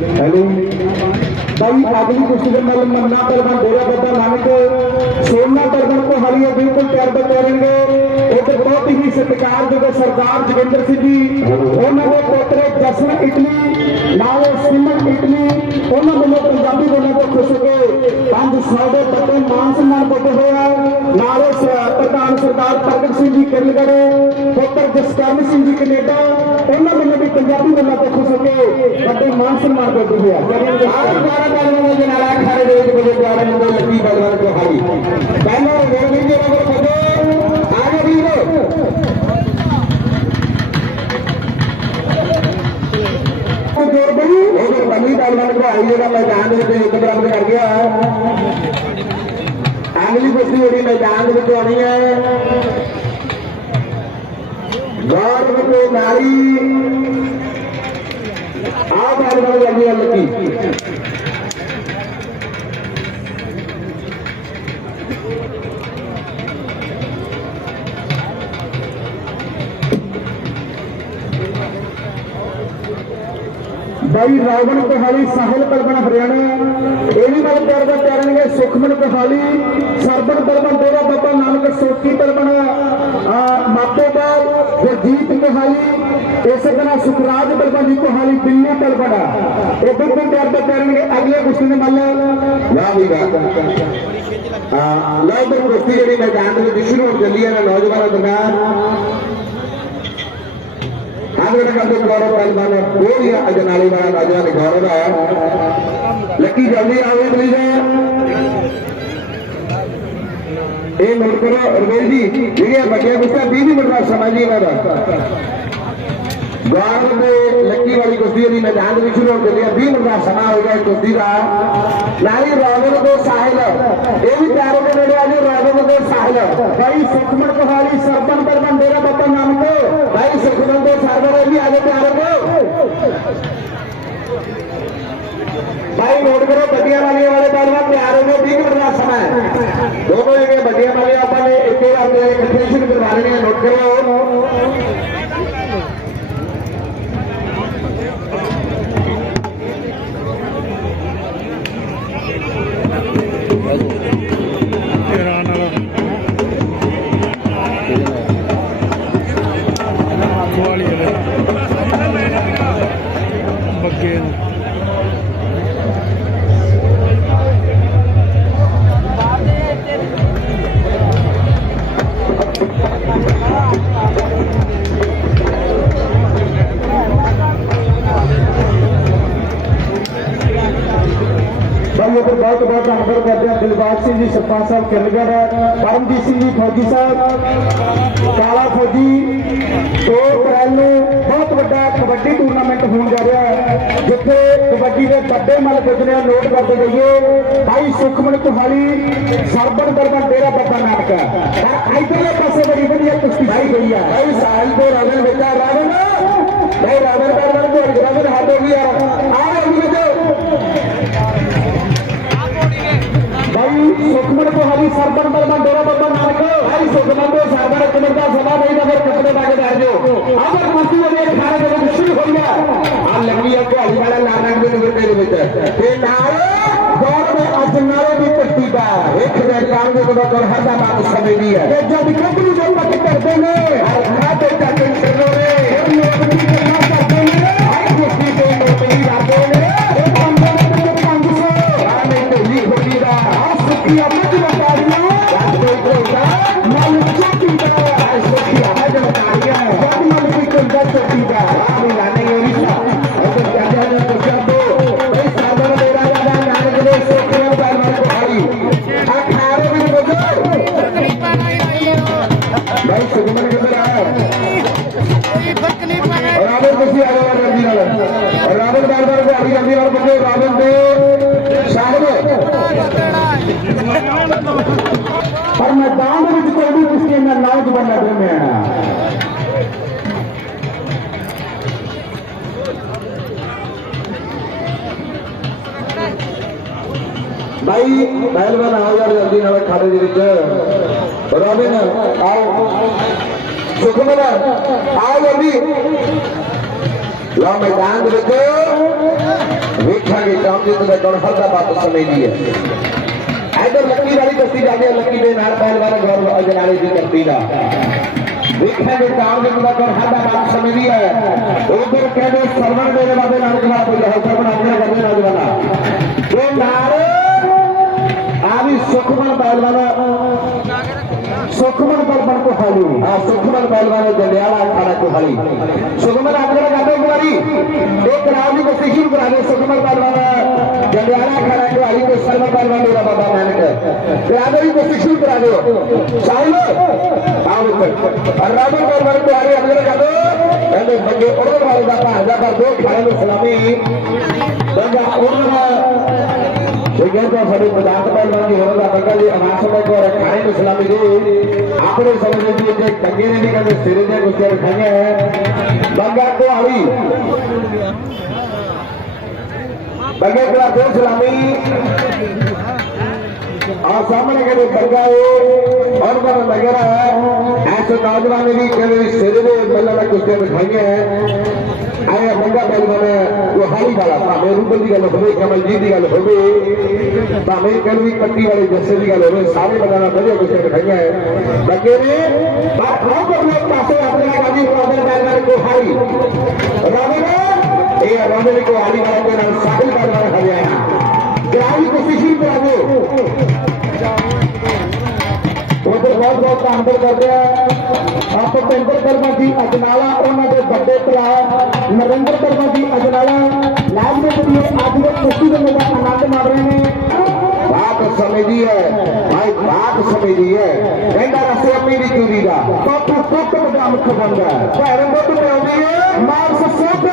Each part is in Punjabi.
ਹੈਲੋ। ਹੈਲੋ ਹੈਲੋ ਭਾਈ ਦੇ ਨਾਲ ਮੰਨਾ ਪਰਵਨ ਡੇਰਾ ਬੱਬਾ ਨਾਨਕ ਸੋਨਾ ਪਰਵਨ ਕੋ ਹਰੀਏ ਬਿਲਕੁਲ ਤਿਆਰ ਕਰਨਗੇ ਇੱਕ ਬਹੁਤ ਜਦੋਂ ਸਰਦਾਰ ਜਗਿੰਦਰ ਸਿੰਘ ਜੀ, ਉਹਨਾਂ ਦੇ ਪੋਤਰੇ ਜਸਨ ਇਟਲੀ, ਨਾਲ ਸਿਮਨ ਇਟਲੀ, ਉਹਨਾਂ ਵੱਲੋਂ ਪੰਜਾਬੀ ਬੋਲਣ ਤੋਂ ਖੁਸ਼ ਹੋ ਕੇ ਪੰਜ ਦੇ ਪੱਤੇ ਮਾਨ ਸਨਮਾਨ ਪੱਤੇ ਹੋਇਆ ਨਾਲ ਪ੍ਰਧਾਨ ਸਰਦਾਰ ਪ੍ਰਗਟ ਸਿੰਘ ਜੀ ਕਿਰਲਗੜ੍ਹ ਪੁੱਤਰ ਜਸਕਰਨ ਸਿੰਘ ਜੀ ਕੈਨੇਡਾ, ਉਹਨਾਂ ਵੱਲੋਂ ਵੀ ਪੰਜਾਬੀ ਬੋਲਣ ਤੋਂ ਖੁਸ਼ ਹੋ ਕੇ ਵੱਡੇ ਮਾਨ ਸਨਮਾਨ ਪੱਤੇ ਹੋਇਆ ਆਹ ਦੁਆਰਾ ਬਲਵਾਨ ਦੇ ਨਾਲ ਖਾੜੇ ਦੇ ਵਿੱਚ ਬੜੇ ਪਿਆਰੇ ਮੁੰਡੇ ਲੱਗੀ ਬਲਵਾਨ ਕੋ ਪਹਿਲਾਂ ਰੋਣੀ ਦੇ ਨਗਰ ਉਹ ਫਿਰ ਬੰਦੀ ਬਲਵਾਨ ਆਈ ਜਿਹੜਾ ਮੈਦਾਨ ਦੇ ਵਿੱਚ ਇੱਕ ਬਰਾਬਰ ਕਰ ਗਿਆ। ਅਗਲੀ ਕੁਸ਼ਤੀ ਜਿਹੜੀ ਮੈਦਾਨ ਦੇ ਵਿੱਚ ਆਉਣੀ ਹੈ। ਗੌਰਵ ਤੇ ਨਾਰੀ ਆ ਬਲਵਾਨ ਲੱਗੀ ਹੈ ਲੱਗੀ ਬਾਈ ਰਾਵਣ ਕੋਹਾਲੀ ਸਾਹਿਲ ਕਲਪਨ ਹਰਿਆਣਾ। ਇਹ ਵੀ ਨਾਲ ਪਿਆਰ ਦਾ ਕਰਨਗੇ ਸੁਖਮਨ ਕੋਹਾਲੀ ਸਰਬਨ ਬਲਬਨ ਡੇਰਾ ਬਾਬਾ ਨਾਨਕ ਸੋਤੀ ਕਲਪਨ ਮਾਪੇਵਾਲ ਗੁਰਜੀਤ ਕੋਹਾਲੀ, ਇਸੇ ਤਰ੍ਹਾਂ ਸੁਖਰਾਜ ਬਲਬਨ ਜੀ ਕੋਹਾਲੀ ਦਿੱਲੀ ਕਲਪਨ ਇਹ ਬਿਲਕੁਲ ਪਿਆਰ ਦਾ ਕਰਨਗੇ ਅਗਲੇ ਕੁਸ਼ਤੀ ਦੇ ਮੱਲ। ਨਾ ਵੀ ਬਾਤ ਆ ਲਾਈਵ ਕੁਸ਼ਤੀ ਜਿਹੜੀ ਮੈਦਾਨ ਦੇ ਵਿੱਚ ਸ਼ੁਰੂ ਹੋ ਚੱਲੀ ਹੈ ਨਾ ਨੌਜਵਾਨਾਂ ਦਰਮਿਆਨ। ಆಂಬೇಡ್ಕರ್ ಗೌರವ ಪಾಲಿಮಾನ ಕೋರಿಯ ಅಜನಾಳಿ ರಾಜನ ಗೌರವ ಲಕ್ಕಿ ಜಲ್ದಿ ਆਵੇ ਪਲੀਜ਼ ਇਹ ਨੋਟ ਕਰੋ ਰਵੇਸ਼ ਜੀ, ਜਿਹੜੇ ਬੱਚੇ ਗੁੱਸਾ 20 ਮਿੰਟ ਦਾ ਸਮਾਂ ਜੀ ਇਹਨਾਂ ਦਾ। ਗਾਰ ਦੇ ਲੱਕੀ ਵਾਲੀ ਕੁਸ਼ਤੀ ਦੀ ਮੈਦਾਨ ਵਿੱਚ ਸ਼ੁਰੂ ਹੋ ਗਈ ਹੈ 20 ਮਿੰਟ ਦਾ ਸਮਾਂ ਹੋ ਗਿਆ ਕੁਸ਼ਤੀ ਦਾ। ਨਾਲੀ ਰਾਵਣ ਦੇ ਸਾਹਿਲ, ਇਹ ਵੀ ਪਿਆਰੇ ਦੇ ਨੇੜੇ ਆ ਜੀ ਰਾਵਣ ਦੇ ਸਾਹਿਲ। ਬੜੀ ਸੁਖਮਤ ਹਾਲੀ ਸਰਪੰਚ ਪਰ ਬੰਦੇ ਕਰਵਾ ਸਰਪੰਚ ਸਾਹਿਬ ਕਿਰਨਗੜ ਪਰਮਜੀਤ ਸਿੰਘ ਜੀ ਫੌਜੀ ਸਾਹਿਬ ਕਾਲਾ ਫੌਜੀ ਦੋ ਅਪ੍ਰੈਲ ਨੂੰ ਬਹੁਤ ਵੱਡਾ ਕਬੱਡੀ ਟੂਰਨਾਮੈਂਟ ਹੋਣ ਜਾ ਰਿਹਾ ਹੈ ਜਿੱਥੇ ਕਬੱਡੀ ਦੇ ਵੱਡੇ ਮੱਲ ਪੁੱਜਣੇ ਨੋਟ ਕਰਦੇ ਜਾਈਏ। ਭਾਈ ਸੁਖਮਨ ਕੁਹਾਲੀ ਸਰਬਨ ਦਰਬਾਰ ਡੇਰਾ ਬੱਬਾ ਨਾਨਕ ਪਰ ਇਧਰਲੇ ਪਾਸੇ ਬੜੀ ਵਧੀਆ ਕੁਸ਼ਤੀ ਭਾਈ ਹੋਈ ਆ ਭਾਈ ਸਾਹਿਲ ਤੋਂ ਰਾਵਣ ਬੇਟਾ ਰਾਵਣ। ਭਾਈ ਰਾਵਣ ਤੋਂ ਰਾਵਣ ਹੱਥ ਹੋ ਗਿਆ ਆ ਕੋਹਲੀ ਸਰਬਨ ਬਲਬਨ ਡੇਰਾ ਬੱਬਾ ਨਾਨਕ। ਭਾਈ ਸੁਖਮਨ ਦੇ ਸਰਬਨ ਇੱਕ ਮਿੰਟ ਦਾ ਸਮਾਂ ਨਹੀਂ ਤਾਂ ਫਿਰ ਕੱਪੜੇ ਪਾ ਕੇ ਬੈਠ ਜਾਓ? ਆਦਰ ਕੁਸ਼ਤੀ ਦੇ ਖਾਣੇ ਦੇ ਵਿੱਚ ਸ਼ੁਰੂ ਹੋਈ ਹੈ। ਆ ਲੱਗੀ ਆ ਕੋਹਲੀ ਵਾਲਾ ਨਾਨਕ ਦੇ ਨਗਰ ਦੇ ਵਿੱਚ ਤੇ ਨਾਲ ਦੌੜ ਦੇ ਅੱਜ ਨਾਲੇ ਦੀ ਕੁਸ਼ਤੀ ਦਾ ਇੱਕ ਦੇ ਕਾਰ ਦੇ ਕੋਲ ਕਰ ਹਰਦਾ ਬਾਤ ਸਮੇਂ ਦੀ ਹੈ। ਤੇ ਜਦ ਕੰਪਨੀ ਦੇ ਪੱਕ ਕਰਦੇ ਨੇ, ਹਰਾ ਤੇ ਚੱਕਣ ਮਨ ਕੋਈ ਕੋਦਾ ਚੋਟੀ ਭਾਈ ਪਹਿਲਵਾਨ ਆਓ ਯਾਰ ਜਲਦੀ ਨਾਲ ਖਾੜੇ ਦੇ ਵਿੱਚ। ਰੋਬਿਨ, ਆਓ। ਸੁਖਮਨ, ਆਓ ਜਲਦੀ। ਲਾ ਮੈਦਾਨ ਦੇ ਵਿੱਚ। ਵੇਖਾਂਗੇ ਕੰਮ ਜਿੱਤ ਦਾ ਕੌਣ ਫਰਦਾ ਬਾਤ ਸਮਝਦੀ ਹੈ। ਇਧਰ ਲੱਕੀ ਵਾਲੀ ਕੁਸ਼ਤੀ ਜਾਂਦੀ ਹੈ, ਲੱਕੀ ਦੇ ਨਾਲ ਪਹਿਲਵਾਨ ਗੌਰਵ ਅਜਨਾਲੇ ਦੀ ਕੁਸ਼ਤੀ ਦਾ। ਵੇਖਾਂਗੇ ਕੰਮ ਦਾ ਕੌਣ ਫਰਦਾ ਬਾਤ ਸਮਝਦੀ ਹੈ। ਉਧਰ ਕਹਿੰਦੇ ਸਰਵਣ ਦੇ ਵਾਦੇ ਨਾਲ ਜਵਾਬ ਕੋਈ ਹੈ, ਸਰਵਣ ਹਾਲੀ ਆ ਸੁਖਮਨ ਪਹਿਲਵਾਨ ਜੰਡਿਆਲਾ ਖਾਣਾ ਕੋ ਹਾਲੀ ਸੁਖਮਨ, ਆਪਣੇ ਗਾਡੇ ਕੁਮਾਰੀ ਇੱਕ ਰਾਮ ਦੀ ਕੁਸ਼ਤੀ ਸ਼ੁਰੂ ਕਰਾ ਦੇ ਸੁਖਮਨ ਪਹਿਲਵਾਨ ਜੰਡਿਆਲਾ ਖਾਣਾ ਕੋ ਹਾਲੀ ਤੇ ਸਰਵਨ ਪਹਿਲਵਾਨ ਮੇਰਾ ਬਾਬਾ ਨਾਨਕ। ਤੇ ਆਦੇ ਵੀ ਕੁਸ਼ਤੀ ਸ਼ੁਰੂ ਕਰਾ ਦਿਓ। ਸਾਹਿਬ, ਆਓ ਔਰ ਰਾਮ ਪਹਿਲਵਾਨ ਕੋ ਹਾਲੀ ਅਗਲੇ ਗਾਡੇ ਕਹਿੰਦੇ ਬੰਦੇ ਉੜਨ ਵਾਲੇ ਦਾ ਭਾਂਜਾ ਪਰ ਦੋ ਖਾਣੇ ਨੂੰ ਸਲਾਮੀ ਬੰਦਾ ਉੜਨ ਇਹ ਤਾਂ ਸਾਡੇ ਪ੍ਰਧਾਨ ਪਹਿਲਵਾਨ ਜੀ। ਹੋਰਾਂ ਦਾ ਬੰਦਾ ਜੀ ਅਨਾਸ ਮੈਂ ਕੋ ਖਾਣੇ ਨੂੰ ਸਲਾਮੀ ਦੇ ਆਪਣੇ ਸਮਝਦੇ ਜੀ ਜੇ ਕੰਗੇ ਨੇ ਨਹੀਂ ਕਹਿੰਦੇ ਸਿਰੇ ਦੇ ਗੁੱਸੇ ਰਖਾਈਆਂ ਹੈ। ਬੰਗਾ ਕੋ ਆਲੀ ਬੰਗੇ ਕੋ ਦੋ ਵਾਲਾ, ਭਾਵੇਂ ਰੂਬਲ ਦੀ ਗੱਲ ਹੋਵੇ, ਕਮਲਜੀਤ ਦੀ ਗੱਲ ਹੋਵੇ, ਭਾਵੇਂ ਕਲਵੀ ਪੱਟੀ ਵਾਲੇ ਜੱਸੇ ਦੀ ਗੱਲ ਹੋਵੇ, ਸਾਰੇ ਬੰਦਾ ਨਾਲ ਵਧੀਆ ਕੁਝ ਦਿਖਾਈਆਂ ਹੈ ਬੱਗੇ ਨੇ ਬਾਤ ਨਾ ਕਰੋ ਪਾਸੇ ਆਪਣੇ ਨਾਲ ਗਾਜੀ ਫਾਦਰ ਪਹਿਲਵਾਨ ਕੋ ਹਾਲੀ ਰਾਵੀ ਨੇ, ਇਹ ਰਾਵੀ ਨੇ ਕੋ ਹਾਲੀ ਵਾਲਾ ਦੇ ਨਾਲ ਸਾਹਿਲ ਪਹਿਲਵਾਨ ਹਰਿਆਣਾ ਗ੍ਰਾਹੀ ਕੋਸ਼ਿਸ਼ ਕਰਾ ਦਿਓ। ਬਹੁਤ ਬਹੁਤ ਧੰਨਵਾਦ ਕਰਦੇ ਆ। ਭੁਪਿੰਦਰ ਵਰਮਾ ਜੀ ਅਜਨਾਲਾ, ਉਹਨਾਂ ਦੇ ਵੱਡੇ ਭਰਾ ਨਰਿੰਦਰ ਵਰਮਾ ਜੀ ਅਜਨਾਲਾ। ਲਾਜ਼ਮੀ ਜੀ ਅੱਜ ਦੇ ਕੁਸ਼ਤੀ ਦੇ ਮੇਲਾ ਆਨੰਦ ਮਾਣ ਰਹੇ ਨੇ। ਬਾਤ ਸਮਝਦੀ ਹੈ। ਭਾਈ, ਬਾਤ ਸਮਝਦੀ ਹੈ। ਕਹਿੰਦਾ ਰਸੇ ਆਪਣੀ ਦੀ ਚੂਰੀ ਦਾ। ਕੋਠ ਕੋਠ ਦਾ ਮੁੱਖ ਬੰਦਾ ਭੈਣ ਦੁੱਧ ਪਿਆਉਂਦੀ ਹੈ। ਮਾਰਸ ਸੋਫੇ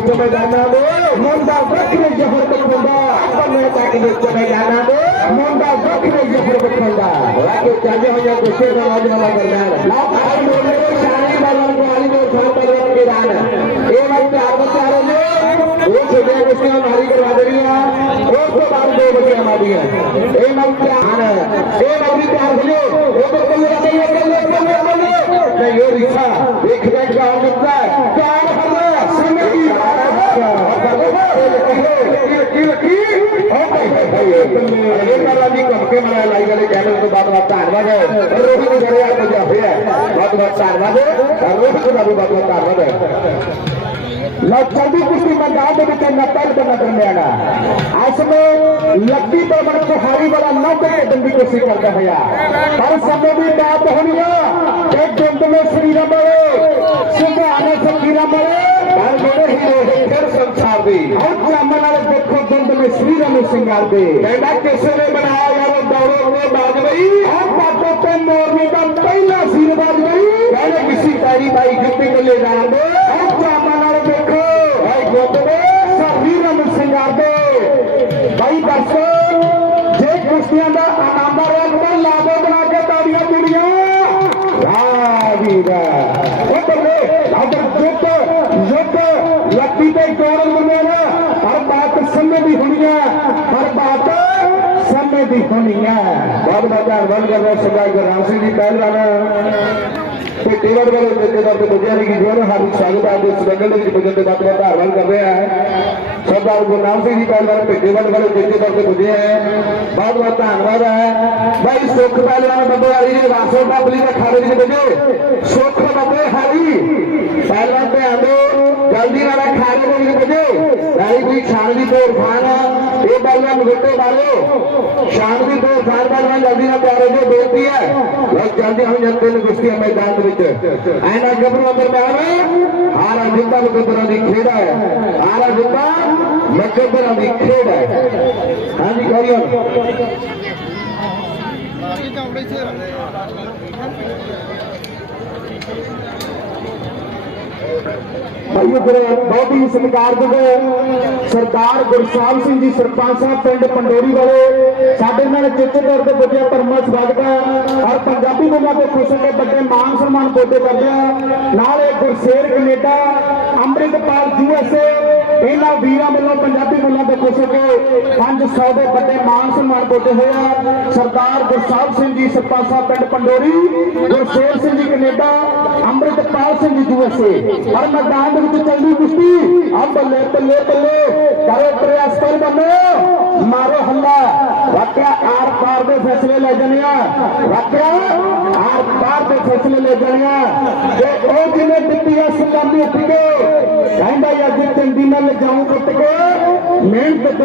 ਮੈਂ ਤੱਕ ਵਿੱਚ ਮੈਦਾਨਾਂ ਦੇ ਮੁੰਡਾ ਵੱਖਰੇ ਜਹਰ ਬੰਦਾ ਮੈਂ ਤੱਕ ਵਿੱਚ ਮੈਦਾਨਾਂ ਦੇ ਮੁੰਡਾ ਵੱਖਰੇ ਜਹਰ ਬੰਦਾ ਲਾਗੇ ਚਾਹੇ ਹੋਇਆ ਗੁੱਸੇ ਦਾ ਨੌਜਵਾਨਾ ਕਰਦਾ ਨਾ ਭਾਈ ਮੋਲੇ ਸ਼ਾਨੀ ਵਾਲਾ ਗਵਾਲੀ ਦੇ ਸਾਹ ਪਰ ਕੇ ਦਾਨ ਇਹ ਮੈਂ ਚਾਰ ਬਚਾਰੇ ਨੇ ਉਹ ਛੋਟੇ ਗੁੱਸੇ ਮਾਰੀ ਕਰਵਾ ਦੇਣੀਆਂ ਉਸ ਤੋਂ ਬਾਅਦ ਦੋ ਬੱਚੇ ਮਾਰੀਆਂ। ਇਹ ਮੈਂ ਧਿਆਨ ਇਹ ਨੌਕਰੀ ਤਿਆਰ ਹੋ ਜਾਓ ਉਹ ਤੋਂ ਕੱਲੇ ਕੱਲੇ ਭਾਈ ਭਾਈ ਇਹ ਕਰਾ ਦੀ ਕੰਪਕੇ ਮਾਰਾ ਲਾਈ ਵਾਲੇ ਕੈਮਰੇ ਤੋਂ ਬਾਅਦ ਬਾਤ ਧੰਨਵਾਦ ਰੋਹਿਤ ਨੂੰ ਜਿਹੜੇ ਆ ਪੁੱਜਾ ਹੋਇਆ ਬਹੁਤ ਬਹੁਤ ਧੰਨਵਾਦ ਰੋਹਿਤ ਦਾ ਵੀ ਬਹੁਤ ਬਹੁਤ ਧੰਨਵਾਦ ਲਓ ਚੰਦੀ ਕੁਸ਼ਤੀ ਮੈਦਾਨ ਦੇ ਵਿੱਚ ਨੱਪੜ ਦਾ ਨਜ਼ਰ ਮਿਆਣਾ ਇਸ ਨੂੰ ਲੱਕੀ ਤੋਂ ਬੜ ਕੁਹਾਰੀ ਵਾਲਾ ਨੰਦ ਕੱਢਣ ਦੀ ਕੋਸ਼ਿਸ਼ ਕਰਦਾ ਹੋਇਆ ਪਰ ਸਮੇਂ ਦੀ ਬਾਤ ਹੋਣੀ ਆ ਕਿ ਦੁੰਦ ਮੇ ਸ੍ਰੀ ਰਾਮ ਵਾਲੇ ਜਿਹੜੇ ਹੀਰੋ ਫਿਰ ਸੰਸਾਰ ਦੇ। ਹੁਣ ਜਾਮਨ ਵਾਲੇ ਦੇਖੋ ਦੁੰਦ ਮੇ ਸ੍ਰੀ ਰਾਮ ਸਿੰਗਾਰ ਦੇ ਕਹਿੰਦਾ ਕਿਸੇ ਨੇ ਬਣਾਇਆ ਯਾਰ ਦੌੜੋ ਨੇ ਬਾਜ ਬਈ। ਆ ਪਾਪੋ ਤੇ ਮੋਰਨੀ ਦਾ ਪਹਿਲਾ ਸੀਰ ਬਾਜ ਬਈ। ਕਹਿੰਦੇ ਕਿਸੇ ਤਾਰੀ ਬਾਈ ਜੁੱਤੀ ਕੱਲੇ ਜਾਣ ਦੇ। ਦੀ ਹੋਣੀ ਹੈ। ਬਹੁਤ ਬਹੁਤ ਧੰਨਵਾਦ ਕਰਦਾ ਸਰਦਾਰ ਗੁਰਨਾਮ ਸਿੰਘ ਜੀ ਪਹਿਲਵਾਨ। ਤੇ ਟੇਵਰ ਵਾਲੇ ਮੇਲੇ ਦਾ ਤੇ ਬੁੱਝਿਆ ਨਹੀਂ। ਕਿ ਜੋ ਸਵਾਗਤ ਹੈ ਦੇ ਸਬੰਧ ਵਿੱਚ ਬੁੱਝਣ ਦੇ ਬਾਅਦ ਧਾਰਵਾਲ ਕਰ ਰਿਹਾ ਹੈ। ਸਰਦਾਰ ਗੁਰਨਾਮ ਸਿੰਘ ਜੀ ਪਹਿਲਵਾਨ ਟੇਵਰ ਵਾਲੇ ਮੇਲੇ ਦਾ ਤੇ ਬੁੱਝਿਆ ਹੈ। ਬਹੁਤ ਬਹੁਤ ਧੰਨਵਾਦ ਹੈ। ਭਾਈ ਸੁਖ ਪਹਿਲਵਾਨ ਬੰਦੇ ਵਾਲੀ ਜੀ ਵਾਸੋ ਬਾਬਲੀ ਦੇ ਖਾੜੇ ਵਿੱਚ ਬੁੱਝੇ ਸੁਖ ਬੰਦੇ ਹਾਰੀ। ਪਹਿਲਵਾਨ ਤੇ ਆਂਦੇ ਜਲਦੀ ਨਾਲ ਖਾੜੇ ਦੇ ਵਿੱਚ ਬੁੱਝੇ ਨਾਲੀ ਕੋਈ ਛਾਣ ਦੀ ਤੋੜ ਖਾਨ ਇਹ ਪਹਿਲਵਾਨ ਮੁਗਟੇ ਮਾਰੋ। ਸ਼ਾਨ ਦੀ ਤੋੜ ਖਾਨ ਪਹਿਲਵਾਨ ਜਲਦੀ ਨਾਲ ਤਿਆਰ ਹੋ ਜਾਓ, ਬੇਨਤੀ ਹੈ। ਬਹੁਤ ਜਲਦੀ ਹੋ ਜਾਂਦੇ ਨੇ ਕੁਸ਼ਤੀ ਮੈਦਾਨ ਦੇ ਵਿੱਚ। ਐਨਾ ਗੱਭਰੂ ਅੰਦਰ ਬਾਹਰ ਹਾਰਾ ਜਿੱਤਾ ਮੁਕੱਦਰਾਂ ਦੀ ਖੇਡ ਹੈ ਹਾਰਾ ਜਿੱਤਾ ਮੁਕੱਦਰਾਂ ਦੀ ਖੇਡ ਹੈ ਹਾਂਜੀ ਕਰੀਓ ਭਾਈ ਉਧਰ ਬਹੁਤ ਹੀ ਸਤਿਕਾਰਯੋਗ ਸਰਦਾਰ ਗੁਰਸਾਹਿਬ ਸਿੰਘ ਜੀ, ਸਰਪੰਚ ਸਾਹਿਬ, ਪਿੰਡ ਪੰਡੋਰੀ ਵਾਲੇ। ਸਾਡੇ ਨਾਲ ਚਿੱਤੇ ਤੌਰ ਤੇ ਬੱਚਿਆ ਪਰਮਾ ਸਵਾਗਤ ਹੈ। ਔਰ ਪੰਜਾਬੀ ਬੋਲਾਂ ਤੇ ਖੁਸ਼ ਹੋ ਕੇ ਵੱਡੇ ਮਾਨ ਸਨਮਾਨ ਬੋਲਦੇ ਕਰਦੇ ਆ। ਨਾਲੇ ਗੁਰਸੇਰ ਕੈਨੇਡਾ, ਅੰਮ੍ਰਿਤਪਾਲ ਯੂਐਸਏ ਇਹਨਾਂ ਵੀਰਾਂ ਵੱਲੋਂ ਪੰਜਾਬੀ ਬੋਲਾਂ ਤੇ ਖੁਸ਼ ਹੋ ਕੇ 500 ਦੇ ਵੱਡੇ ਮਾਨ ਸਨਮਾਨ ਬੋਲਦੇ ਹੋਏ ਆ, ਸਰਦਾਰ ਗੁਰਸਾਹਿਬ ਸਿੰਘ ਜੀ ਸਰਪੰਚ ਪਿੰਡ ਪੰਡੋਰੀ ਗੁਰਸੇਰ ਸਿੰਘ ਜੀ ਕੈਨੇਡਾ, ਅੰਮ੍ਰਿਤਪਾਲ ਸਿੰਘ ਜੀ ਯੂਐਸਏ ਹਰ ਮੈਦਾਨ ਦੇ ਵਿੱਚ ਚੱਲਦੀ ਕੁਸ਼ਤੀ। ਆ ਬੱਲੇ ਬੱਲੇ ਬੱਲੇ, ਕਰੋ ਪ੍ਰਯਾਸ ਕਰ ਬੰਨੋ। ਮਾਰੋ ਹੱਲਾ। ਵਾਕਿਆ ਆਰ ਪਾਰ ਦੇ ਫੈਸਲੇ ਲੈ ਜਾਣੇ ਆ। ਵਾਕਿਆ ਆਰ ਪਾਰ ਦੇ ਫੈਸਲੇ ਲੈ ਜਾਣੇ ਆ। ਤੇ ਉਹ ਜਿਹਨੇ ਦਿੱਤੀ ਆ ਸਲਾਮੀ ਉੱਠ ਕੇ ਕਹਿੰਦਾ, ਅੱਜ ਚੰਗੀ ਨਾਲ ਜਾਉਂ ਪੁੱਟ ਕੇ। ਮਿਹਨਤ